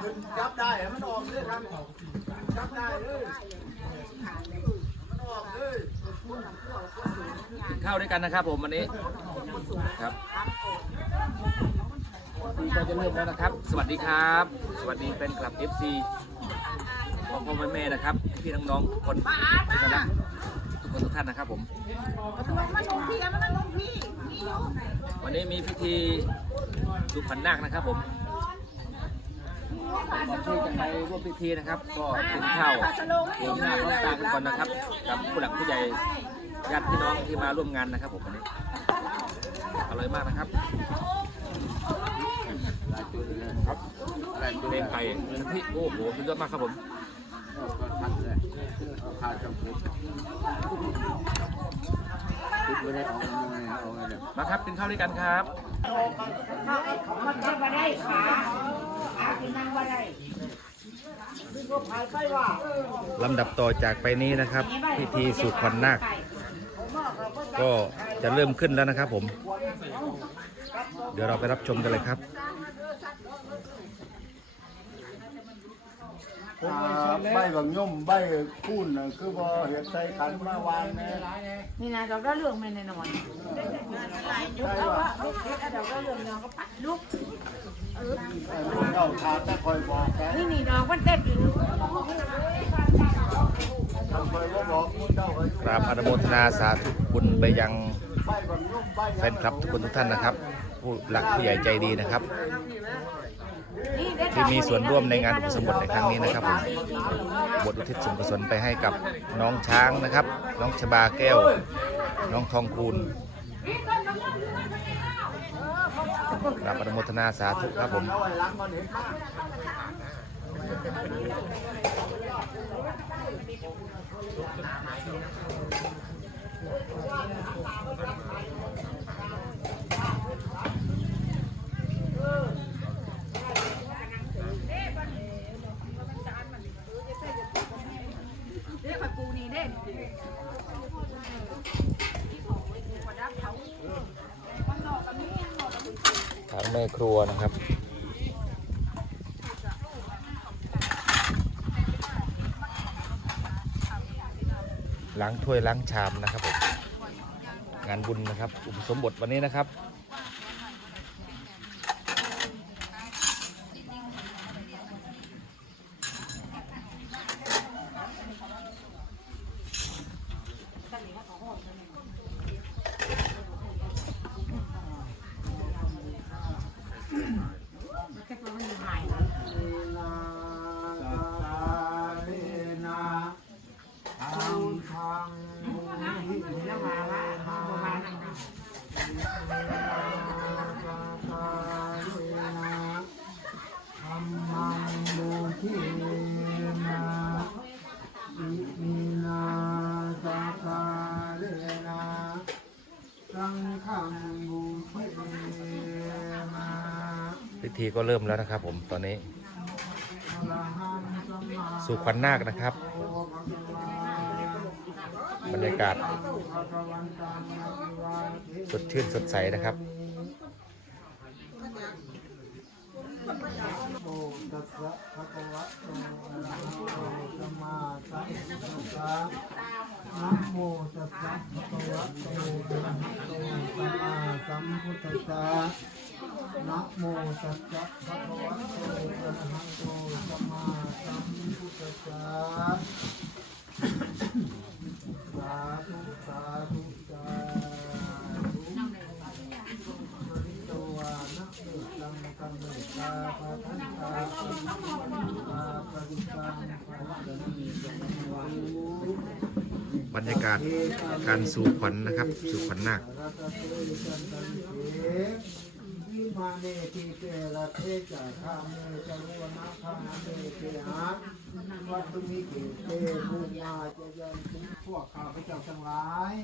ขึ้นจับได้มันออกเลยครับจับได้เลยมันออกเลยกินข้าวด้วยกันนะครับผมวันนี้ครับนี่ก็จะเริ่มแล้วนะครับ สวัสดีครับ สวัสดีแฟนคลับ FC พ่อพ่อแม่นะครับ พี่น้องๆทุกคนทุกคนทุกท่านนะครับผมวันนี้มีพิธีสุพรรณนาคนะครับผม ก่อนที่จะไปร่วมพิธีนะครับ ก็กินข้าวรวมหน้าพร้อมตากันก่อนนะครับ กับผู้หลักผู้ใหญ่ญาติพี่น้องที่มาร่วมงานนะครับผมวันนี้อร่อยมากนะครับครับเพลงไก่น้ำพริกโอ้โหสุดยอดมากครับผมทันเลยขาดจังปุ๊บปุ๊บไม่ได้ออกมาเลยออกมมาครับกินข้าวด้วยกันครับ มันจะมาได้ขาขาที่นั่งมาได้ลำดับต่อจากไปนี้นะครับ พิธีสุขวัญนาคก็จะเริ่มขึ้นแล้วนะครับผม เดี๋ยวเราไปรับชมกันเลยครับ ใบบังย่อมใบคูนน่ะคือบ่เห็ดใส่ขันมาวางแน่นี่นะเราได้เรื่องไม่แน่นอนยุกเอาว่าลูกเราได้เรื่องน้องก็ปัดลูกไอ้มันเจ้าทาแต่คอยบอกแกนี่นี่น้องมันเต้นอยู่ทำคอยว่าบอกเจ้าคอยกราบอนุโมทนาสาธุบุญไปยังใบบังย่อมใบแฟนคลับทุกคนทุกท่านนะครับ ผู้หลักผู้ใหญ่ใจดีนะครับ ที่มีส่วนร่วมในงานอุปสมบทในครั้งนี้นะครับผมบทอุทิศส่วนกุศลไปให้กับน้องช้างนะครับ น้องชบาแก้ว น้องทองคูณราบอนุโมทนาสาธุครับผม เอาไว้หล้างมันเห็นมาก เรียกว่าปูนี่เด่น ทางแม่ ครัวนะครับ ล้างถ้วยล้างชามนะครับผมงานบุญนะครับ อุปสมบทวันนี้นะครับ แค่ตัวมันหาย นาสัตตาเรนะทางทางมุหิ แล้วมาว่าประมาณนั้น สัตตาเรนะธรรมังมุหินะอิมินาสัตตาเรนะสังฆังมุหินะ พิธีก็เริ่มแล้วนะครับ ผมตอนนี้ สู่ขวัญนาคนะครับ บรรยากาศ สดชื่นสดใสนะครับ โมตัสสะภะคะวะโตอะระหะโตสัมมาสัมพุทธัสสะนะโมตัสสะภะคะวะโตอะระหะโตสัมมาสัมพุทธัสสะนะโมตัสสะภะคะวะโตอะระหะโตสัมมาสัมพุทธัสสะสาธุสาธุสาธุตัว ตังกัมเมตาปะทันตาปะตาปริตังปะวะนะมิสัมมาวุบรรยากาศการสู่ขวัญนะครับ สู่ขวัญนาครัตเตจันตันเถวิมาเนติเตระเทจะธาเมจารุวนาคาเมเตหะวัตตุมิเกเตมุมาจะยันถึงพวกข้าพเจ้าทั้งหลาย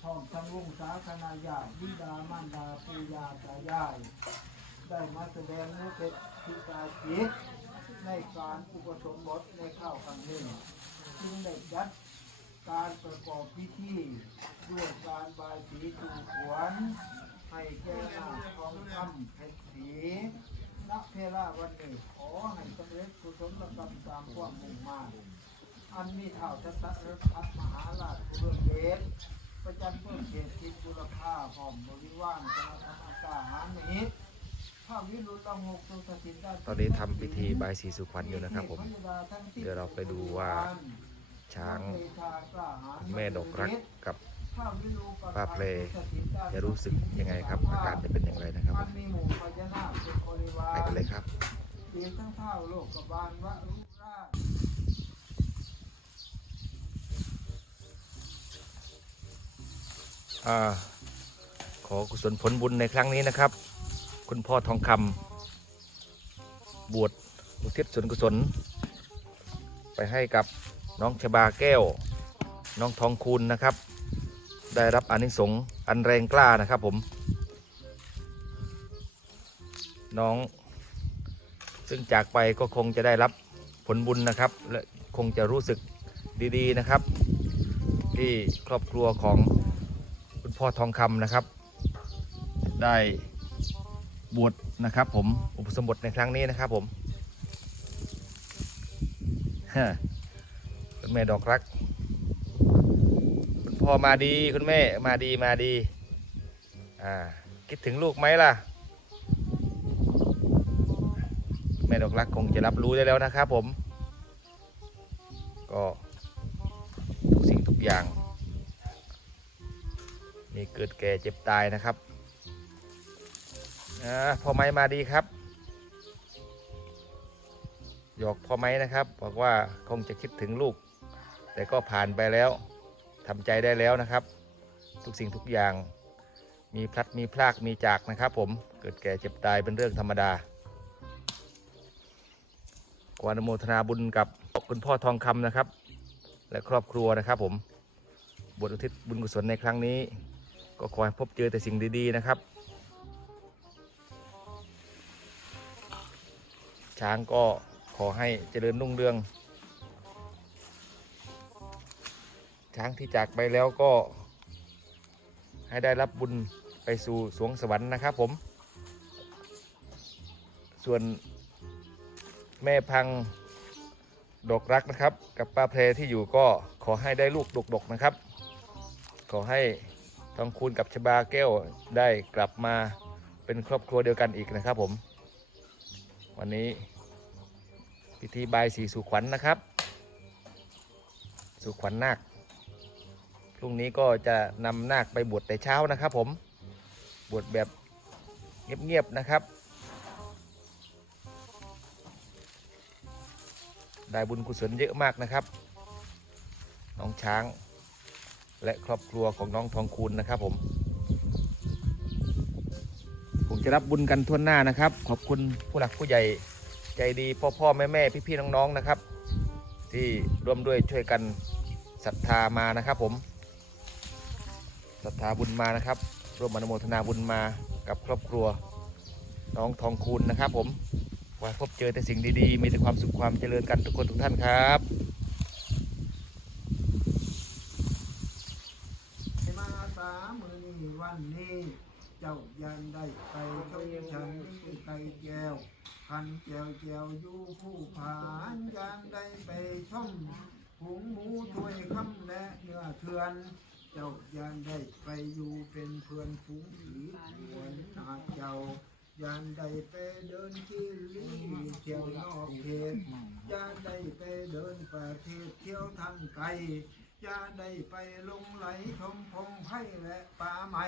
พร้อมทั้งวงศาคณาญาติบิดามารดาปูยาตายาย ได้มาแสดงนุเกติกาจิตในการอุปสมบทในข้าวครั้งนี้จึงได้จัดการประกอบพิธีด้วยการบายสีจูขวนให้แก่นาทองคำเพชรสีณเพลาวันนี้ขอให้เจสมกับตามความมุ่งมาอันมีเท่าทัตรพัฒมหาราชเบืองเดชประจำเพื่อเขตทิศบุรพาหอมบริวารคณะธรรมกาหารนิต ตุสถิตได้ตอนนี้ทำพิธีบายสีสุขวัญอยู่นะครับผม เดี๋ยวเราไปดูว่าช้างคุณแม่ดอกรักกับป้าเพลจะรู้สึกยังไงครับ อาการจะเป็นอย่างไรนะครับผมมีหมู่พญานาคเป็นบริวารไปกันเลยครับเตียงทั้งเท่าโลกกบาลวะรุราชอาขอกุศลผลบุญในครั้งนี้นะครับ คุณพ่อทองคำบวชอุทิศส่วนกุศล ไปให้กับน้องชบาแก้ว น้องทองคูณนะครับ ได้รับอานิสงส์อันแรงกล้านะครับผม น้องซึ่งจากไปก็คงจะได้รับผลบุญนะครับ และคงจะรู้สึกดีๆนะครับ ที่ครอบครัวของคุณพ่อทองคำนะครับ ได้ บวชนะครับ ผมอุปสมบทในครั้งนี้นะครับ ผมฮะคุณแม่ดอกรัก คุณพ่อมาดีคุณแม่มาดีมาดี อ่า คิดถึงลูกไหมล่ะ แม่ดอกรักคงจะรับรู้ได้แล้วนะครับ ผม ก็ทุกสิ่งทุกอย่าง มีเกิดแก่เจ็บตายนะครับ อ่าพอไม้มาดีครับ หยอกพอไม้นะครับ บอกว่าคงจะคิดถึงลูก แต่ก็ผ่านไปแล้วทำใจได้แล้วนะครับ ทุกสิ่งทุกอย่างมีพลัดมีพลากมีจากนะครับ ผมเกิดแก่เจ็บตายเป็นเรื่องธรรมดากวานโมทนาบุญกับคุณพ่อทองคำนะครับ และครอบครัวนะครับ ผมบทอุทิศบุญกุศลในครั้งนี้ ก็ขอให้พบเจอแต่สิ่งดี ๆ นะครับ ช้างก็ขอให้เจริญรุ่งเรือง ช้างที่จากไปแล้วก็ ให้ได้รับบุญไปสู่สวงสวรรค์นะครับผม ส่วนแม่พังดอกรักนะครับ กับป้าเพลที่อยู่ก็ขอให้ได้ลูกดกๆนะครับ ขอให้ทองคูณกับชบาแก้วได้กลับมาเป็นครอบครัวเดียวกันอีกนะครับผม วันนี้ พิธีบายสีสู่ขวัญนะครับ สู่ขวัญนาคพรุ่งนี้ก็จะนำนาคไปบวชแต่เช้านะครับ ผมบวชแบบเงียบๆนะครับ ได้บุญกุศลเยอะมากนะครับ น้องช้าง และครอบครัวของน้องทองคูณนะครับผมผมจะรับบุญกันทั่วหน้านะครับ ขอบคุณผู้หลักผู้ใหญ่ ใจดีพ่อพ่อแม่แม่พี่พี่ๆน้องๆนะครับ ที่ร่วมด้วยช่วยกันศรัทธามานะครับ ผมศรัทธาบุญมานะครับ ร่วมอนุโมทนาบุญมากับครอบครัวน้องทองคูณนะครับ ผมขอให้พบเจอแต่สิ่งดีๆ มีแต่ความสุขความเจริญกันทุกคนทุกท่านครับมาสามือวันนี้ เจ้ายังได้ไปชมฉันนี่ไก่แก้ว พันแก้วแก้วอยู่ผู้ผานยังได้ไปช่อมหุงหมูถ้วยคำและเนื้อเถือน เจ้ายังได้ไปอยู่เป็นเพื่อนฝูงผีหวนหาเจ้ายังได้ไปเดินที่ลี่เที่ยวนอกเขตยังได้ไปเดินประเทศเที่ยวทางไกลยาได้ไปลงไหลชมพงไผ่และป่าไม้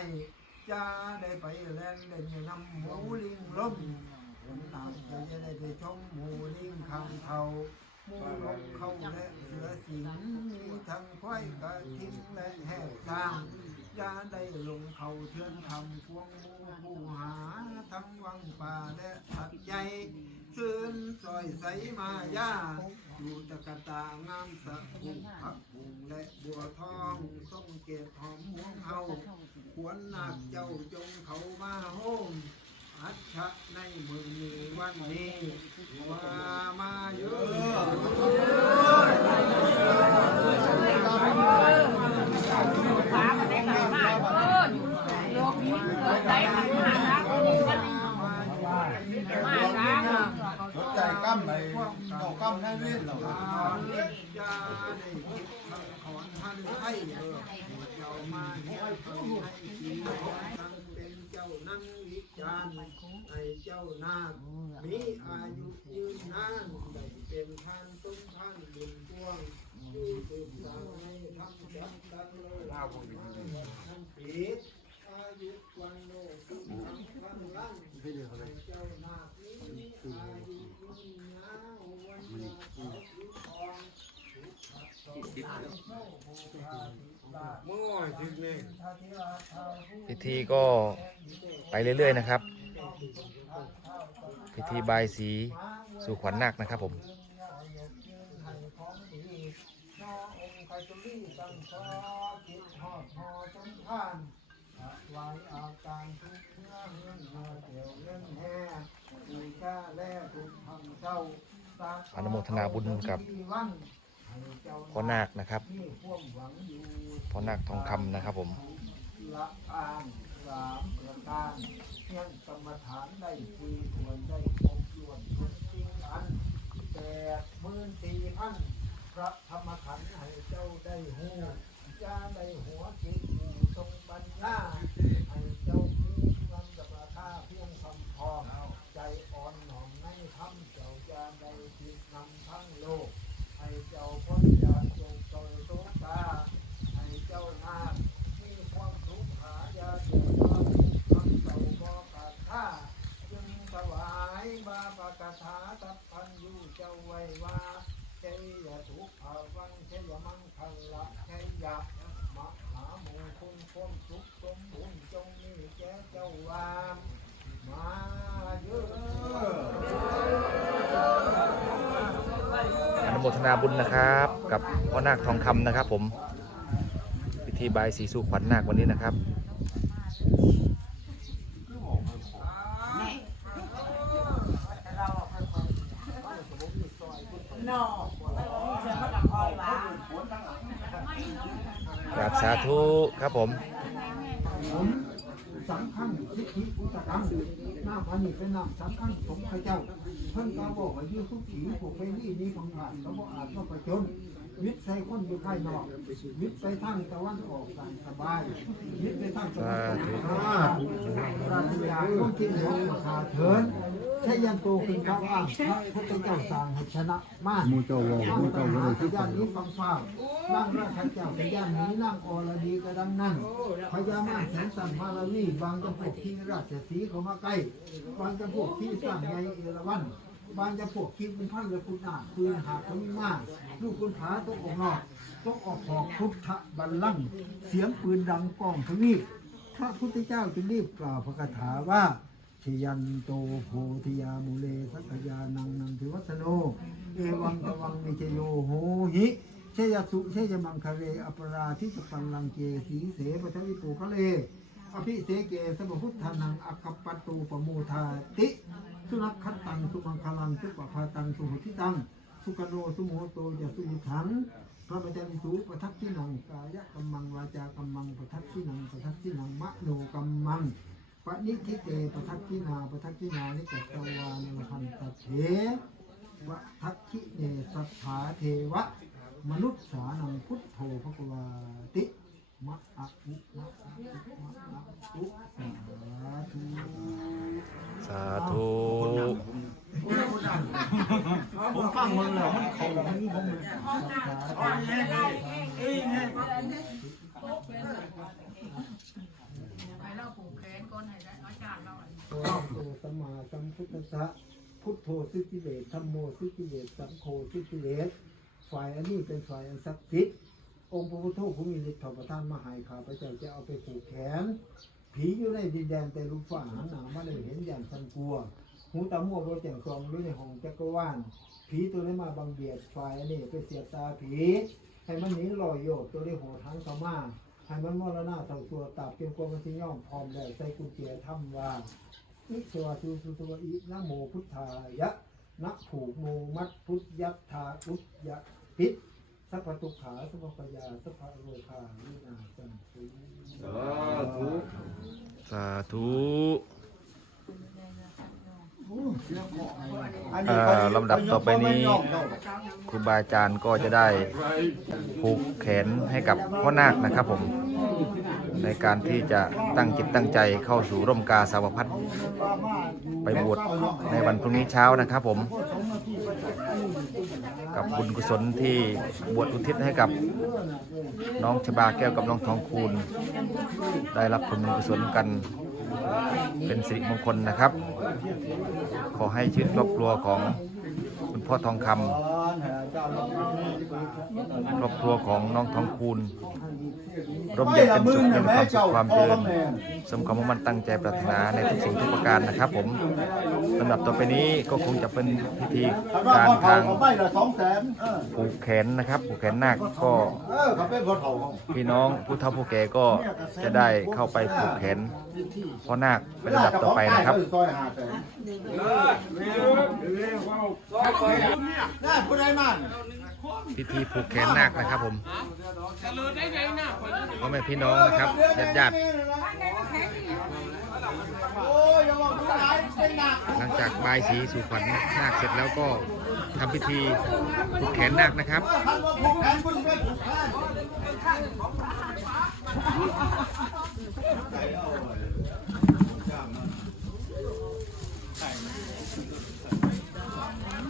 อย่าได้ไปแล่นเล่นนำหมูลิงล้ม ผมตามจะจะได้ไปชมหมูลิงข้างเขาหมูลงเขาและเสือสิงมีทั้งควายกระทิงและแหกกลางยาได้ลงเขาเทือนทำพวงหมูผู้หา ทั้งวังป่าและสัตว์ใหญ่ซื่นซอยใสมาย่าอยู่ตะกตางามสะพุงผักบุงและบัวทองส้มเกศหอมหวงเฮาขวนนาคเจ้าจงเขามาโฮม อัชชะในมือนี้วันนี้มามาเยอะฟ้ามันได้กลับมาเออโลกนี้เกิดได้มาหาทางคนนี้วันนี้มาใจกั้มไหนความเก่ากรรมนเวรเรายาได้คิดถอนท่านให้เออเจ้ามาให้ผู้ให้ จ้านั่งวิจารณ์ให้เจ้านาคมีอายุยืนนานได้เป็นท่านตุ้มท่านบุญพวงอยู่สืบสานให้ทำจับตันเลยท่านปีอายุวันโลกุทังพันล้านให้เจ้านาคมีอายุยืนยาววันนาเขาผิวทองพิธีก็ ไปเรื่อย ๆ นะครับ พิธีบายสีสู่ขวัญนาคนะครับผมวายอาการทุกเมื่อเฮือเกี่ยวเรื่องแห่มีกาแลทุกทำเจ้าอนุโมทนาบุญกับพ่อนาคนะครับพ่อนาคทองคำนะครับผม สามประการเพียงสมถานได้ทีควรได้ครบถ้วนทุกสิ่งอันแปดหมื่นสี่พันพระธรรมขันธ์ให้เจ้าได้หูจะได้หัวจิตทรงปัญญาให้เจ้ามีเงินกับราคาเพียงคำพอใจอ่อนหน่อมในธรรมเจ้าจะได้จิตนำทั้งโลก ให้เจ้าพ้นจากโศกโศกโศกาให้เจ้านาคมีความทุกข์หายาเดือดร้อนทุกข์ทำเจ้าบ่ขาดท่าจึงถวายบาปกถาสัพพันยูเจ้าไว้ว่าเจยทุกภาวังเจยมังคัลละเจยะมหามงคลความสุขสมบูรณ์จงมีแก่เจ้าวามมาเยอะ อนุ โมทนาบุญนะครับ กับพ่อนาคทองคำนะครับ ผมพิธีบายสีสู่ขวัญนาควันนี้นะครับนอเสือเขากับคอยวะกราบสาธุครับผม ขังสิทธิพุทธกรรมน้ำพันนี่เป็นน้ำสังขังสมพระเจ้า เพิ่นก็บอกว่าอยู่ทุขีพวกไปนี่นี่ของผ่านเขาบอกอาจว่าประจน วิทย์ใส่คนอยู่ภายนอกวิทย์ไปทางตะวันออกต่างสบายวิทย์ไปทางตะวันตกราราชยาคนที่หลวงขาเถินใช่ยันโตขึ้นข้าวอ้าพระพุทธเจ้าสร้างให้ชนะมากมูเจ้าวองมูเจ้าวอหาเลยพที่ยานนี้ฟังฟ้านั่งราชเจ้าพยานนี้นั่งอรดีก็ดังนั้นพญามาแสนสันมาลาวีบางจำพวกที่ราชสีเขามาใกล้ บางจำพวกที่สร้างไงเอราวัน บางจำพวกคิดเป็นพันเลยคุณหนาปืนหาเขาไม่มาก ลูกคุณผาต้องออกนอกต้องออกหอกพุทธบัลลังก์เสียงปืนดังก้องทวีปพระพุทธเจ้าจึงรีบกล่าวพระคาถาว่าชยันโตโพธิยามูเลสัพพยานังนันทิวัฒโน เอวังตวังมิจโยโหหิเชยสุเชยมังคะเร อปราทิสปังลังเกสีเสปทวิปูคะเล อภิเสเกสมพุทธานังอัคคปตูปโมทาติ สุนัขขัตตังสุมังคลังสุปภาตังสุหุทิตัง สุกโนสุโมโตจะสุยุทังพระบัจจาริสูประทักที่นังกายกัมมังวาจากัมมังปทักที่นังปทักที่นังมโนกัมมังปณิทิเตปทักที่นาปทักที่นานิกัตตวานุพันตเถวะทักขิเนสัทธาเทวะ มนุษย์สานังพุทโธภควาติ มะอะอุมะอะอุมะอะอุสาธุสาธุผมฟังมึงแล้วมันเขามันผมเอ้ยเนี่ยไปเล่าผูกแขนก้นให้ได้อาจารย์เราโตสมาสัมพุทธะพุทโธสิกิเลสธรรมโมสิกิเลสสังโฆสิกิเลสฝ่ายอันนี้เป็นฝ่ายอันศักดิ์สิทธิ์ องค์พระพุทธผู้มีฤทธิ์ถอประทานมาหายข้าพเจ้าจะเอาไปผูกแขน ผีอยู่ในดินแดนแต่ลูกฝ่าหันหนามาเลยเห็นอย่างสันกลัว หูตามัวโรแจงซองอยู่ในห้องจักรวาลผีตัวนี้มาบังเบียดฝ่ายอันนี้ไปเสียบตาผี ให้มันหนีลอยโยกตัวนี้โหทางเข้ามาให้มันมรณะเต่าตัวตับเกี่ยวกับมันที่ย่อมพร้อมแล้วใส่กุญแจทำว่านิสวาสุสุตวอินะโมพุทธายะนะผูกโมมัดพุทธยัตถาอุตยะปิด สัพพตุขาสัพพปยาสัพพะโรคาวินาสันตุสาธุอันนี้เขาเอ่อลำดับต่อไปนี้ครูบาอาจารย์ก็จะได้ผูกแขนให้กับพ่อนาคนะครับผม ในการที่จะตั้งจิตตั้งใจเข้าสู่ร่มกาสาวพัฒน์ไปบวชในวันพรุ่งนี้เช้านะครับผม กับบุญกุศลที่บวชอุทิศให้กับน้องชบาแก้วกับน้องทองคูณ ได้รับผลบุญกุศลกันเป็นสิริมงคลนะครับ ขอให้ชีวิตครอบครัวของ พ่อทองคำครอบครัวของน้องทองคูณร่มเย็นเป็นสุขมีความสุขความเจริญสมความมุ่งมั่นตั้งใจปรารถนาในทุกสิ่งทุกประการนะครับ ผมลำดับต่อไปนี้ก็คงจะเป็นพิธีการทางผูกแขนนะครับผูกแขนนาคก็พี่น้องผู้เฒ่าผู้แก่ก็จะได้เข้าไปผูกแขนพ่อนาคเป็นลำดับต่อไปนะครับซอยหาแสนน่าผู้ใดมาพิธีผูกแขนนาคนะครับผมพ่อแม่พี่น้องนะครับญาติญาติโอ้ยอย่าบอกผู้ใดเป็นหนักหลังจากบายสีสู่ขวัญนาคเสร็จแล้วก็ทำพิธีผูกแขนนาคนะครับ ท่านว่าผูกแขน คุณไม่ผูกแขน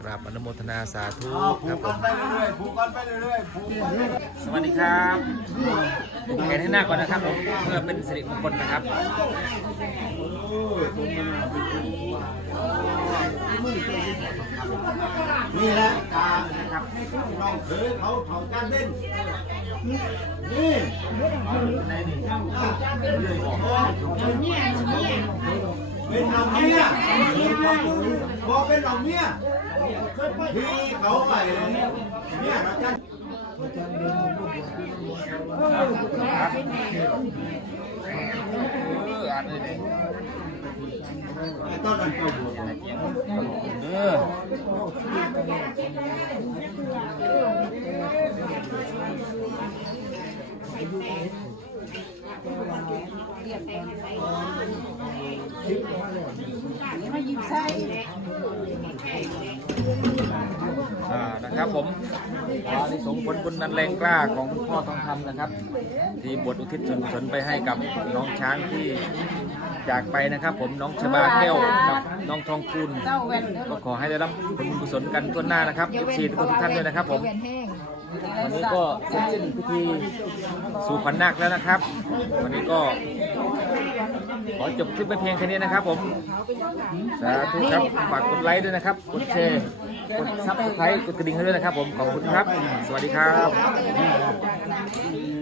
กราบอนุโมทนาสาธุอ๋อผูครักบผกันมไปเรื่อยๆผูกกันไปเรื่อยๆผูกกันไปเรื่อยสวัสดีครับผูกแขนให้นาคก่อนนะครับผมเพื่อเป็นสิริมงคลนะครับๆนี่แหละการนะครับน้องเคยเขาเผาจานเด่นนี่ เป็นน้องเมียบอกเป็นน้องเมียพี่เขาไปเนี่ยนะจันตอน นั้นก็บวชมายิงใส่อ่านะครับผมอานิสงส์ผลบุญนันแรงกล้าของพ่อทองคำนะครับ ที่บวชอุทิศส่วนกุศลไปให้กับน้องช้างที่ จากไปนะครับ ผมน้องชบาแก้วกับน้องทองคูณก็ขอให้ได้รับผลบุญกุศลกันทั่วหน้านะครับทุกทีทุกท่านด้วยนะครับ ผมวันนี้ก็เสร็จสิ้นพิธีสู่ขวัญนาคแล้วนะครับ วันนี้ก็ขอจบคลิปไปเพียงแค่นี้นะครับ ผมสาธุครับฝากกดไลค์ด้วยนะครับกดแชร์กดซับสไครต์กดกระดิ่งให้ด้วยนะครับ ผมขอบคุณครับ สวัสดีครับ